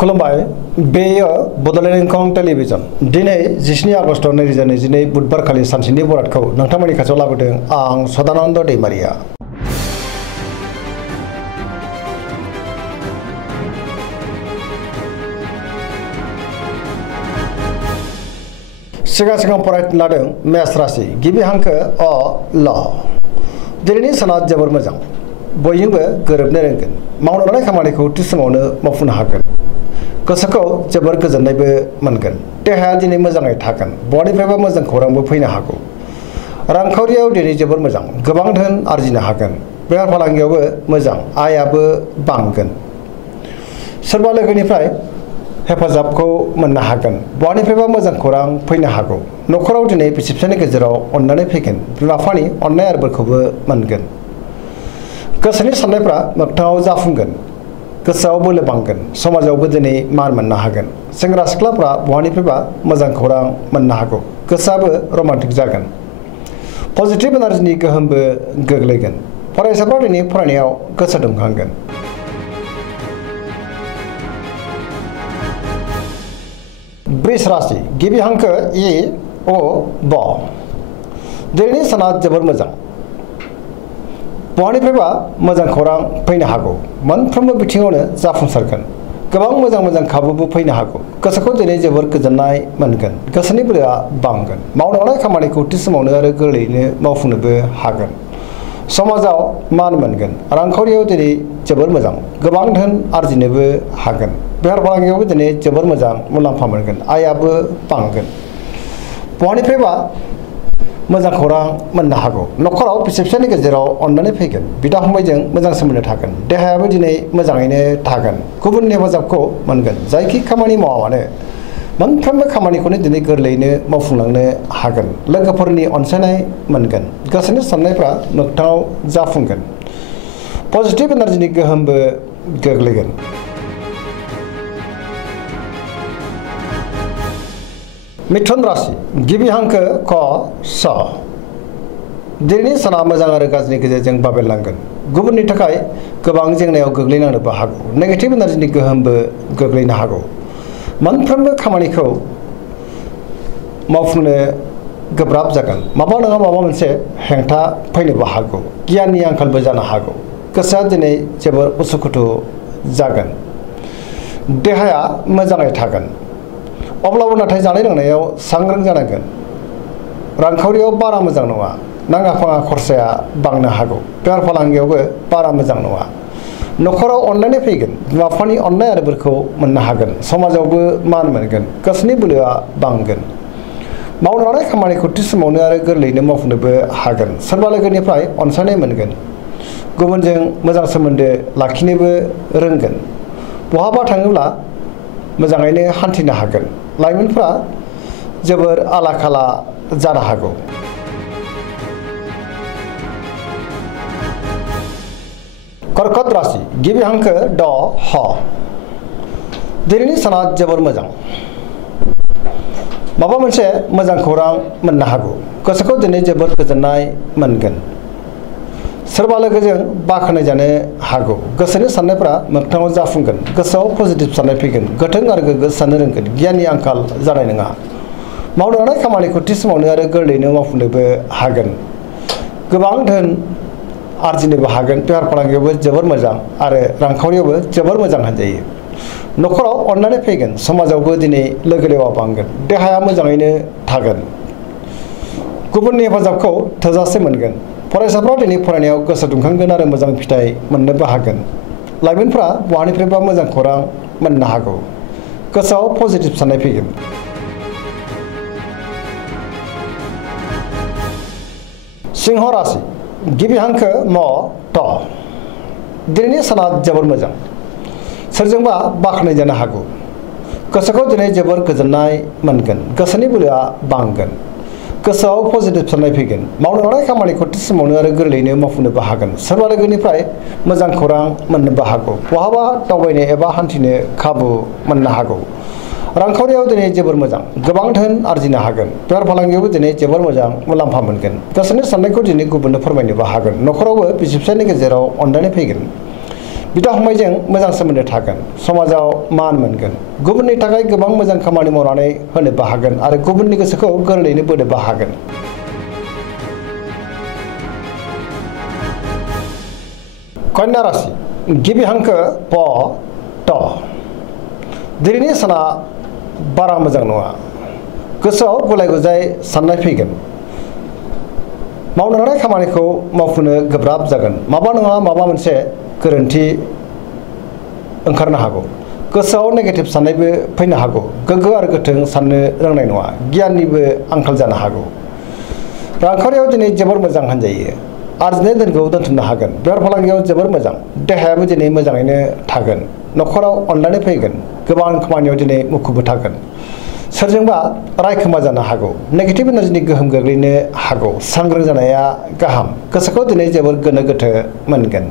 खुलुमबाय बेयो बड'लेण्ड इंखं टेलिभिजन दिनै 17 आगस्ट 2022 बुधबार खालि सानसेनि बरादखौ नोंथांमोननि खाथियाव लाबोदों आं सदानन्द दैमारिया। सिगां फरायनो लादों मेष राशि गिबि हांखो अ ल दिनैनि साना जोबोर मोजां बयजोंबो गोरोबनो रोंगोन मावनो लानाय खामानिखौ थि समावनो मावफुंनो हागोन गोसोखौ जोबोर गोजोननायबो मोनगोन देहाया दिनै मोजाङै थागोन बहानिफ्रायबा मोजां खौरांबो फैनो हागौ रांखावरियाव दिनै जोबोर मोजां गोबां धोन आरजिनो हागोन बेफार फालांगियावबो मोजां आयाबो बांगोन सोरबा लोगोनिफ्राय हेफाजाबखौ मोननो हागोन बहानिफ्रायबा मोजां खौरां फैनो हागौ न'खराव दिनै बिसि फिसायनि गेजेराव अननानै फैगोन बिमा बिफानि अननाय आरो बोरखौबो मोनगोन गोसोनि साननायफ्रा मोगथाङाव जाफुंगोन गोसोआव बोलो बांगोन समाजावबो दिनै मान मोननो हागोन सेंग्रा सिख्लाफ्रा बहानिफ्रायबा मोजां खौरां मोननो हागौ गोसोआबो रमान्टिक जागोन पजिटिभ एनार्जिनि गोहोमबो गोग्लैगोन फरायसाफ्रा दिनै फरायनायाव गोसो दुंखांगोन वृष राशि गिबि हांखो इ अ ब दिनैनि साना जोबोर मोजां बहानिफ्रायबा मोजां खौरां फैनो हागौ मोनफ्रोमबो बिथिङावनो जाफुंसारगोन गोबां मोजां खाबुबो फैनो हागौ गोसोखौ दिनै जोबोर गोजोननाय मोनगोन गोसोनि बोलोआ बांगोन मावनो लानाय खामानिखौ थि समावनो आरो गोरलैयैनो मावफुंनोबो हागोन समाजाव मान मोनगोन रांखावरियाव दिनै जोबोर मोजां गोबां धोन आरजिनोबो हागोन बेफार फालांगियावबो दिनै जोबोर मोजां मुलाम्फा मोनगोन आयाबो बांगोन बहानिफ्रायबा मोजां खौरां मोननो हागौ न'खराव बिसि फिसायनि गेजेराव अननानै फैगोन बिदा फंबायजों मोजां सोमोन्दो थागोन देहायाबो दिनै मोजाङैनो थागोन गुबुननि हेफाजाबखौ मोनगोन जायखि खामानि मावा मानो मोनफ्रोमबो खामानिखौनो दिनै गोरलैयैनो मावफुंलांनो हागोन लोगोफोरनि अनसायनाय मोनगोन गोसोनि साननायफ्रा मोगथाङाव जाफुंगोन पजिटिभ एनार्जिनि गोहोमबो गोग्लैगोन मिथुन राशि गिबि हांखो क स दिनैनि साना मोजां आरो गाज्रिनि गेजेरजों बाबेरलांगोन गुबुननि थाखाय गोबां जेंनायाव गोग्लैनांनोबो हागौ नेगेटिभ एनार्जिनि गोहोमबो गोग्लैनो हागौ मोनफ्रोमबो खामानिखौ मावफुंनो गोब्राब जागोन माबा नङा माबा मोनसे हेंथा फैनोबो हागौ गियाननि आंखालबो जानो हागौ गोसोआ दिनै जोबोर उसुखुथु जागोन देहाया मोजाङै थागोन अब्लाबो नाथाय जानाय लोंनायाव सांग्रां जानांगोन रांखावरियाव बारा मोजां नङा नाङा फाङा खरसाया बांनो हागौ बेफार फालांगियावबो बारा मोजां नङा न'खराव अननानै फैगोन बिमा बिफानि अननाय आरो बोरखौ मोननो हागोन समाजावबो मान मोनगोन गोसोनि बोलोआ बांगोन मावनो लानाय खामानिखौ थि समावनो आरो गोरलैयैनो मावफुंनोबो हागोन सोरबा लोगोनिफ्राय अनसायनाय मोनगोन गुबुनजों मोजां सोमोन्दो लाखिनोबो रोंगोन बहाबा थाङोब्ला मोजाङैनो हान्थिनो हागोन लाइमोनफ्रा जोबोर आला खाला जानो हागौ कर्कट राशि गिबि हांखो ड ह दिनैनि साना जोबोर मोजां माबा मोनसे मोजां खौरां मोननो हागौ गोसोखौ दिनै जोबोर गोजोननाय मोनगोन सोरबा लोगोजों बाख्नाय जानो हागौ गोसोनि साननायफ्रा मोगथाङाव जाफुंगोन गोसोआव पजिटिभ साननाय फैगोन गोथों आरो गोग्गो साननो रोंगोन गियाननि आंखाल जानाय नङा मावनो लानाय खामानिखौ थि समावनो आरो गोरलैयैनो मावफुंनोबो हागोन गोबां धोन आरजिनोबो हागोन बेफार फालांगियावबो जोबोर मोजां आरो रांखावरियावबो जोबोर मोजां होनजायो न'खराव अननानै फैगोन समाजावबो दिनै लोगो लेवा बांगोन देहाया मोजाङैनो थागोन गुबुननि हेफाजाबखौ थोजासे मोनगोन फरायसाफ्रा दिनै फरायनायाव गोसो दुंखांगोन आरो मोजां फिथाइ मोननोबो हागोन लाइमोनफ्रा बहानिफ्रायबा मोजां खौरां मोननो हागौ गोसोआव पजिटिभ साननाय फैगोन सिंह राशि गिबि हांखो म ट दिनैनि साना जोबोर मोजां सोरजोंबा बाख्नाय जानो हागौ गोसोखौ दिनै जोबोर गोजोननाय मोनगोन गोसोनि बोलोआ बांगोन गोसोआव पजिटिभ साननाय फैगोन मावनो लानाय खामानिखौ थि समावनो आरो गोरलैयैनो मावफुंनोबो हागोन सोरबा लोगोनिफ्राय मोजां खौरां मोननोबो हागौ बहाबा दावबायनो एबा हान्थिनो खाबु मोननो हागौ रांखावरियाव दिनै जोबोर मोजां गोबां धोन आरजिनो हागोन बेफार फालांगियावबो दिनै जोबोर मोजां मुलाम्फा मोनगोन गोसोनि साननायखौ दिनै गुबुननो फोरमायनोबो हागोन न'खरावबो बिसि फिसायनि गेजेराव अननानै फैगोन बिदा फंबायजों मोजां सोमोन्दो थागोन समाजाव मान मोनगोन गुबुननि थाखाय गोबां मोजां खामानि मावनानै होनोबो हागोन आरो गुबुननि गोसोखौ गोरलैयैनो बोनोबो हागोन। कन्या राशि गिबि हांखो प ट दिनैनि साना बारा मोजां नङा गोसोआव गुलाय गुजाय साननाय फैगोन मावनो लानाय खामानिखौ मावफुंनो गोब्राब जागोन माबा नङा माबा मोनसे गोरोन्थि ओंखारनो हागौ गोसोआव नेगेटिभ साननायबो फैनो हागौ गोग्गो आरो गोथों साननो रोंनाय नङा गियाननिबो आंखाल जानो हागौ रांखावरियाव दिनै जोबोर मोजां होनजायो आरजिनाय धोनखौ दोनथुमनो हागोन बेफार फालांगियाव जोबोर मोजां देहायाबो दिनै मोजाङैनो थागोन न'खराव अनलायनाय फैगोन गोबां खामानियाव दिनै मुखुबबो थागोन सोरजोंबा रायखोमा जानो हागौ नेगेटिभ एनार्जिनि गोहोम गोग्लैनो हागौ सांग्रां जानाया गाहाम गोसोखौ दिनै जोबोर गोनो गोथो मोनगोन।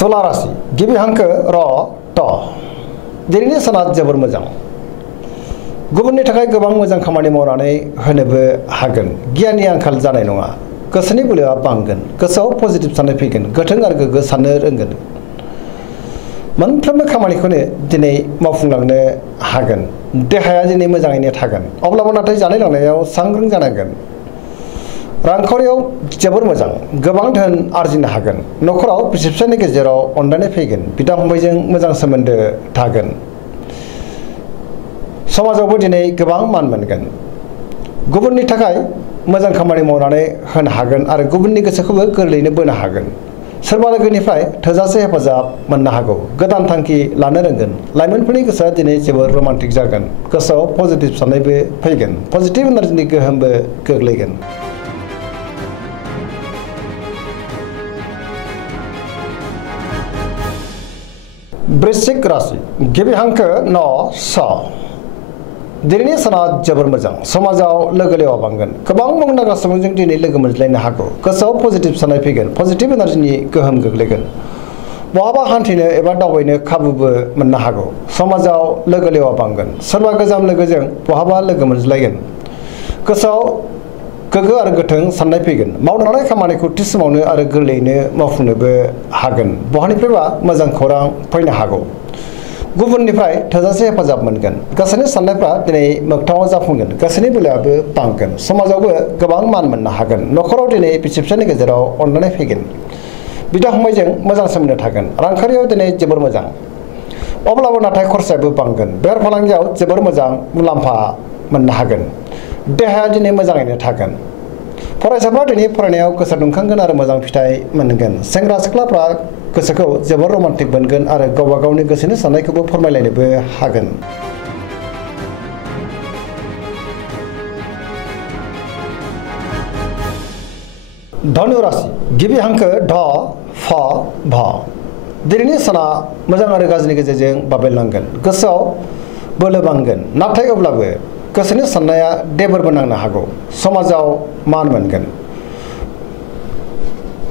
तुला राशि गिबि हांखो र ट दिनैनि साना जोबोर मोजां गुबुननि थाखाय गोबां मोजां खामानि मावनानै होनोबो हागोन गियाननि आंखाल जानाय नङा गोसोनि बोलोआ बांगोन गोसोआव पजिटिभ साननाय फैगोन गोथों आरो गोग्गो साननो रोंगोन मोनफ्रोमबो खामानिखौनो दिनै मावफुंलांनो हागोन देहाया दिनै मोजाङैनो थागोन अब्लाबो नाथाय जानाय लोंनायाव सांग्रां जानांगोन रांखावरियाव जोबोर मोजां गोबां धोन आरजिनो हागोन न'खराव बिसि फिसायनि गेजेराव अनलायनाय फैगोन बिदा फंबायजों मोजां सोमोन्दो थागोन समाजावबो दिनै गोबां मान मोनगोन गुबुननि थाखाय मोजां खामानि मावनानै होनो हागोन आरो गुबुननि गोसोखौबो गोरलैयैनो बोनो हागोन सोरबा लोगोनिफ्राय थोजासे हेफाजाब मोननो हागौ गोदान थांखि लानो रोंगोन लाइमोनफोरनि गोसोआ दिनै जोबोर रमान्टिक जागोन गोसोआव पजिटिभ साननायबो फैगोन पजिटिभ एनार्जिनि गोहोमबो गोग्लैगोन। वृश्चिक राशि गिबि हांखो न स दिनैनि साना जोबोर मोजां समाजाव लोगो लेवा बांगोन गोबां मुंदांखा सुबुंजों दिनै लोगो मोनज्लायनो हागौ गोसोआव पजिटिभ साननाय फैगोन पजिटिभ एनार्जिनि गोहोम गोग्लैगोन बहाबा हान्थिनो एबा दावबायनो खाबुबो मोननो हागौ समाजाव लोगो लेवा बांगोन सोरबा गोजाम लोगोजों बहाबा लोगो मोनज्लायगोन गोसोआव गोग्गो आरो गोथों साननाय फैगोन मावनो लानाय खामानिखौ थि समावनो आरो गोरलैयैनो मावफुंनोबो हागोन बहानिफ्रायबा मोजां खौरां फैनो हागौ गुबुननिफ्राय थोजासे हेफाजाब मोनगोन गोसोनि साननायफ्रा दिनै मोगथाङाव जाफुंगोन गोसोनि बोलोआबो बांगोन समाजावबो गोबां मान मोननो हागोन न'खराव दिनै बिसि फिसायनि गेजेराव अनलायनाय फैगोन बिदा फंबायजों मोजां सोमोन्दो थागोन रांखावरियाव दिनै जोबोर मोजां अब्लाबो नाथाय खरसायाबो बांगोन बेफार फालांगियाव जोबोर मोजां मुलाम्फा मोननो हागोन देहाया दिनै मोजाङैनो थागोन फरायसाफ्रा दिनै फरायनायाव गोसो दुंखांगोन आरो मोजां फिथाइ मोनगोन सेंग्रा सिख्लाफ्रा गोसोखौ जोबोर रमान्टिक मोनगोन आरो गावबा गावनि गोसोनि साननायखौबो फोरमायलायनोबो हागोन। धनु राशि गिबि हांखो ढ फ भ दिनैनि साना मोजां आरो गाज्रिनि गेजेरजों बाबेरलांगोन गोसोआव बोलो बांगोन नाथाय अब्लाबो गोसोनि साननाया देबोरबो नांनो हागौ समाजाव मान मोनगोन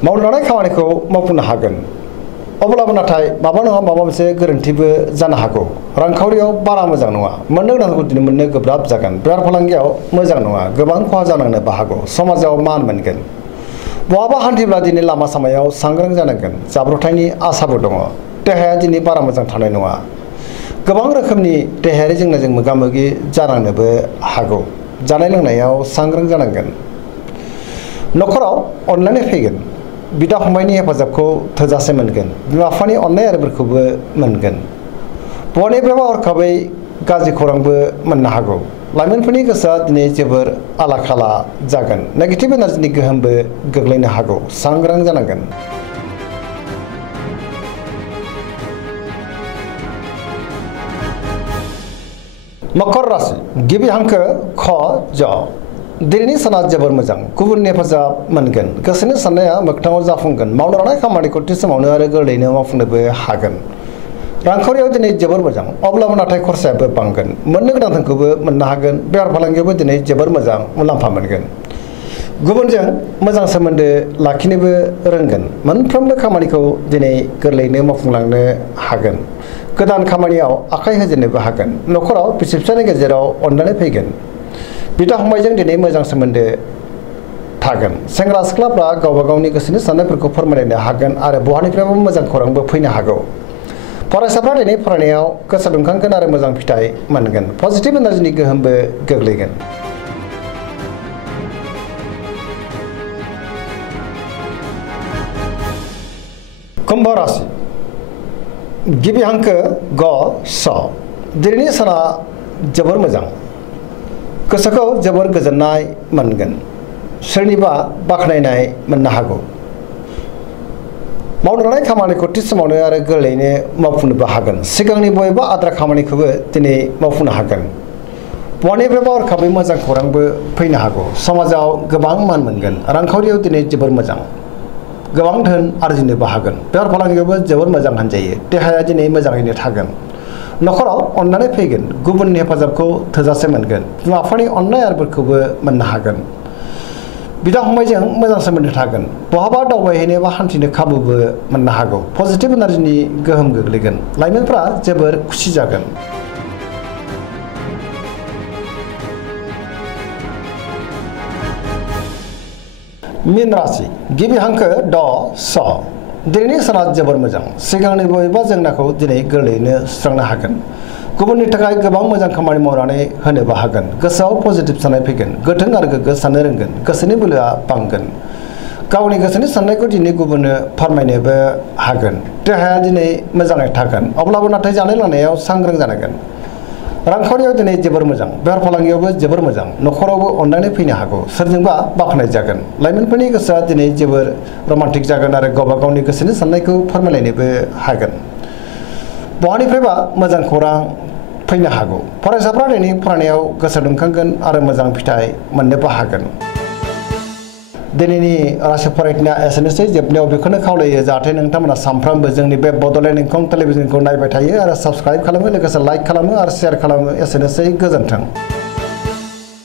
मावनो लानाय खामानिखौ मावफुंनो हागोन अब्लाबो नाथाय माबा नङा माबा मोनसे गोरोन्थिबो जानो हागौ रांखावरियाव बारा मोजां नङा मोननो गोनांखौ दिनै मोननो गोब्राब जागोन बेफार फालांगियाव मोजां नङा गोबां खहा जानांनोबो हागौ समाजाव मान मोनगोन बहाबा हान्थिब्ला दिनै लामा सामायाव सांग्रां जानांगोन जाब्रबथायनि आसाबो दङ देहाया दिनै बारा मोजां थानाय नङा गोबां रोखोमनि देहायारि जेंनाजों मोगा मोगि जानांनोबो हागौ जानाय लोंनायाव सांग्रां जानांगोन न'खराव अनलायनाय फैगोन बिदा फंबायनि हेफाजाबखौ थोजासे मोनगोन बिमा बिफानि अननाय आरो बोरखौबो मोनगोन बहानिफ्रायबा हरखाबै गाज्रि खौरांबो मोननो हागौ लाइमोनफोरनि गोसोआ दिनै जोबोर आला खाला जागोन नेगेटिभ एनार्जिनि गोहोमबो गोग्लैनो हागौ सांग्रां जानांगोन। मकर राशि गिबि हांखो ख ज दिनैनि साना जोबोर मोजां गुबुननि हेफाजाब मोनगोन गोसोनि साननाया मोगथाङाव जाफुंगोन मावनो लानाय खामानिखौ थि समावनो आरो गोरलैयैनो मावफुंनोबो हागोन रांखावरियाव दिनै जोबोर मोजां अब्लाबो नाथाय खरसायाबो बांगोन मोननो गोनां धोनखौबो मोननो हागोन बेफार फालांगियावबो दिनै जोबोर मोजां मुलाम्फा मोनगोन गुबुनजों मोजां सोमोन्दो लाखिनोबो रोंगोन मोनफ्रोमबो खामानिखौ दिनै गोरलैयैनो मावफुंलांनो हागोन गोदान खामानियाव आखाइ होजेननोबो हागोन न'खराव बिसि फिसायनि गेजेराव अनलायनाय फैगोन बिदा फंबायजों दिनै मोजां सोमोन्दो थागोन सेंग्रा सिख्लाफ्रा गावबा गावनि गोसोनि साननायफोरखौ फोरमायनो हागोन आरो बहानिफ्रायबो मोजां खौरांबो फैनो हागौ फरायसाफ्रा दिनै फरायनायाव गोसो दुंखांगोन आरो मोजां फिथाइ मोनगोन पजिटिभ एनार्जिनि गोहोमबो गोग्लैगोन कुम्भ राशि गिबि हांखो ग स दिनैनि साना जोबोर मोजां गोसोखौ जोबोर गोजोननाय मोनगोन सोरनिबा बाख्नायनाय मोननो हागौ मावनो लानाय खामानिखौ थि समावनो आरो गोरलैयैनो मावफुंनोबो हागोन सिगांनि बबेबा आद्रा खामानिखौबो दिनै मावफुंनो हागोन बहानिफ्रायबा हरखाबै मोजां खौरांबो फैनो हागौ समाजाव गोबां मान मोनगोन रांखावरियाव दिनै जोबोर मोजां गोबां धोन आरजिनोबो हागोन बेफार फालांगियावबो जोबोर मोजां होनजायो देहाया दिनै मोजाङैनो थागोन नखराव अननानै फैगोन गुबुननि हेफाजाबखौ थोजासे मोनगोन बिमा बिफानि अननाय आरफोरखौबो मोननो हागोन बिदा फंबायजों मोजां सोमोन्दो थागोन बहाबा दावबायहैनो बा हान्थिनो खाबुबो मोननो हागौ पजिटिभ एनार्जिनि गोहोम गोग्लैगोन लाइमोनफ्रा जोबोर खुसि जागोन मीन राशि गिबि हांखो ड स दिनैनि साना जोबोर मोजां सिगांनि बबेबा जेंनाखौ दिनै गोरलैयैनो सुस्रांनो हागोन गुबुननि थाखाय गोबां मोजां खामानि मावनानै होनोबो हागोन गोसोआव पजिटिभ साननाय फैगोन गोथों आरो गोग्गो साननो रोंगोन गोसोनि बोलोआ बांगोन गावनि गोसोनि साननायखौ दिनै गुबुननो फोरमायनोबो हागोन देहाया दिनै मोजाङै थागोन अब्लाबो नाथाय जानाय लोंनायाव सांग्रां जानांगोन रांखावरियाव दिनै जोबोर मोजां बेफार फालांगियावबो जोबोर मोजां नखरावबो अननानै फैनो हागौ सोरजोंबा बाख्नाय जागोन लाइमोनफोरनि गोसोआ दिनै जोबोर रमान्टिक जागोन आरो गावबा गावनि गोसोनि साननायखौ फोरमायलायनोबो हागोन बहानिफ्रायबा मोजां खौरां फैनो हागौ फरायसाफ्रा दिनै फरायनायाव गोसो दुंखांगोन आरो मोजां फिथाइ मोननोबो हागोन दिनैनि राशि फरायनाया एसेनोसै जोबनायाव बेखौनो खावलायो जाहाथे नोंथांमोना सानफ्रोमबो जोंनि बे बड'लेण्ड इंखं टेलिभिजनखौ नायबाय थायो आरो साबस्क्राइब खालामो लोगोसे लाइक खालामो आरो शेयार खालामो एसेनोसै गोजोन्थों